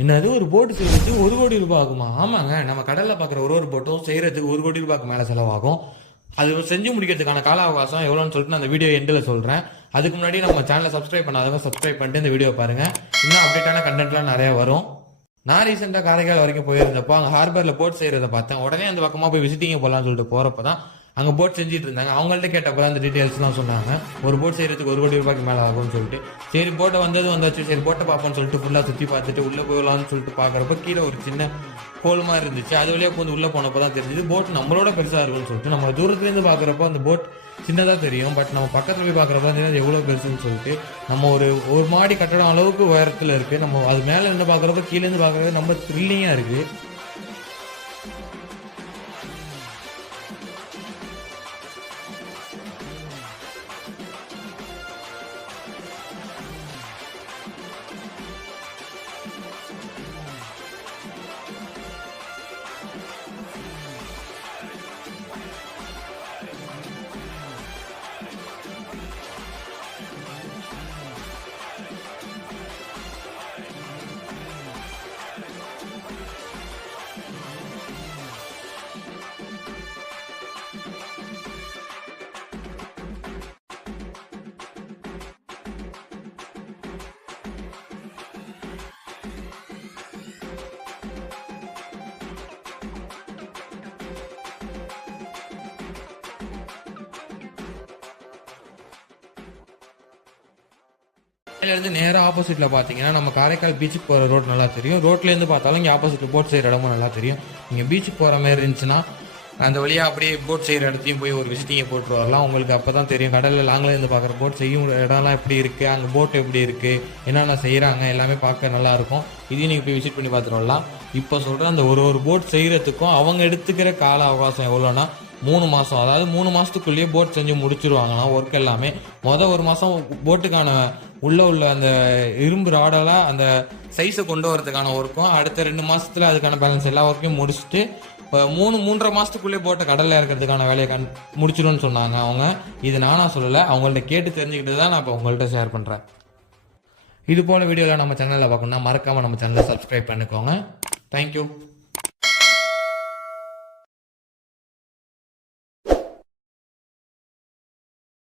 என்னது ஒரு போட்டு செய்யறதுக்கு 1 கோடி ரூபாய் ஆகுமா? ஆமாங்க, நம்ம கடல்ல பாக்குற ஒரு போட்டும் செய்யறதுக்கு 1 கோடி ரூபாய்க்கு மேல செலவாகும். அது செஞ்சு முடிக்கிறதுக்கான கால அவகாசம் எவ்வளோன்னு சொல்லிட்டு நான் அந்த வீடியோ எண்டில் சொல்றேன். அதுக்கு முன்னாடி நம்ம சேனலை சப்ஸ்கிரைப் பண்ணாதவங்க சப்ஸ்கிரைப் பண்ணிட்டு இந்த வீடியோ பாருங்க. இன்னும் அப்டேட்டான கண்டென்ட்லாம் நிறைய வரும். நான் ரீசெண்டாக காரைக்கால் வரைக்கும் போயிருந்தப்போ அங்கே ஹார்பரில் போட் செய்கிறத பார்த்தேன். உடனே அந்த பக்கமாக போய் விசிட்டிங் போகலான்னு சொல்லிட்டு போகிறப்ப தான் அங்கே போட் செஞ்சுட்டு இருந்தாங்க. அவங்கள்ட்ட கேட்டப்போ அந்த டீட்டெயில்ஸ்லாம் சொன்னாங்க. ஒரு போட் செய்கிறதுக்கு 1 கோடி ரூபாய்க்கு மேலே ஆகும்னு சொல்லிட்டு. சரி போட்டை வந்தாச்சு, சரி போட்டை பார்ப்போம்னு சொல்லிட்டு ஃபுல்லாக சுற்றி பார்த்துட்டு உள்ளே போகலான்னு சொல்லிட்டு பார்க்குறப்ப கீழே ஒரு சின்ன ஹோல் மாதிரி இருந்துச்சு. அது வழியாக கொஞ்சம் உள்ளே போனப்போ தான் தெரிஞ்சுது போட் நம்மளோட பெருசாக இருக்கும்னு சொல்லிட்டு. நம்ம தூரத்துலேருந்து பார்க்குறப்போ அந்த போட் சின்னதாக தெரியும். பட் நம்ம பக்கத்தில் போய் பார்க்குறப்ப அது எவ்வளோ பெருசுன்னு சொல்லிட்டு நம்ம ஒரு மாடி கட்டடம் அளவுக்கு உயரத்தில் இருக்குது. நம்ம அது மேலே நின்று பார்க்குறப்ப கீழேருந்து பார்க்குறது நம்ம த்ரில்லிங்காக இருக்குது. இருந்து நேராக ஆப்போசிட்டில் பார்த்தீங்கன்னா நம்ம காரைக்கால் பீச்சுக்கு போகிற ரோட் நல்லா தெரியும். ரோட்லேருந்து பார்த்தாலும் இங்கே ஆப்போசிட்டில் போட் செய்கிற இடமும் நல்லா தெரியும். நீங்கள் பீச்சுக்கு போகிற மாதிரி இருந்துச்சுன்னா அந்த வழியாக அப்படியே போட் செய்கிற இடத்தையும் போய் ஒரு விசிட்டிங்கை போட்டு வரலாம். உங்களுக்கு அப்போ தான் தெரியும் கடலில் லாங்கில் இருந்து பார்க்குற போட் செய்யும் இடம்லாம் எப்படி இருக்குது, அங்கே போட் எப்படி இருக்குது, என்னென்ன செய்கிறாங்க எல்லாமே பார்க்க நல்லாயிருக்கும். இதையும் நீங்கள் போய் விசிட் பண்ணி பார்த்துட்டு வரலாம். இப்போ சொல்கிற அந்த ஒரு போட் செய்கிறதுக்கும் அவங்க எடுத்துக்கிற கால அவகாசம் எவ்வளோன்னா 3 மாதம். அதாவது 3 மாதத்துக்குள்ளேயே போட் செஞ்சு முடிச்சிருவாங்கன்னா ஒர்க் எல்லாமே. மொதல் 1 மாதம் போட்டுக்கான உள்ள அந்த இரும்பு ராடெல்லாம் அந்த சைஸை கொண்டு வரதுக்கான ஒர்க்கும், அடுத்த 2 மாதத்துல அதுக்கான பேலன்ஸ் எல்லா ஒர்க்கையும் முடிச்சுட்டு 3.5 மாதத்துக்குள்ளேயே போட்ட கடலில் இறக்கிறதுக்கான வேலையை முடிச்சிடும்னு சொன்னாங்க அவங்க. இது நானா சொல்லலை, அவங்கள்ட்ட கேட்டு தெரிஞ்சுக்கிட்டு தான் நான் இப்போ உங்கள்கிட்ட ஷேர் பண்ணுறேன். இது போல் வீடியோவில் நம்ம சேனலில் பார்க்கணுன்னா மறக்காமல் நம்ம சேனலை சப்ஸ்கிரைப் பண்ணிக்கோங்க. தேங்க்யூ.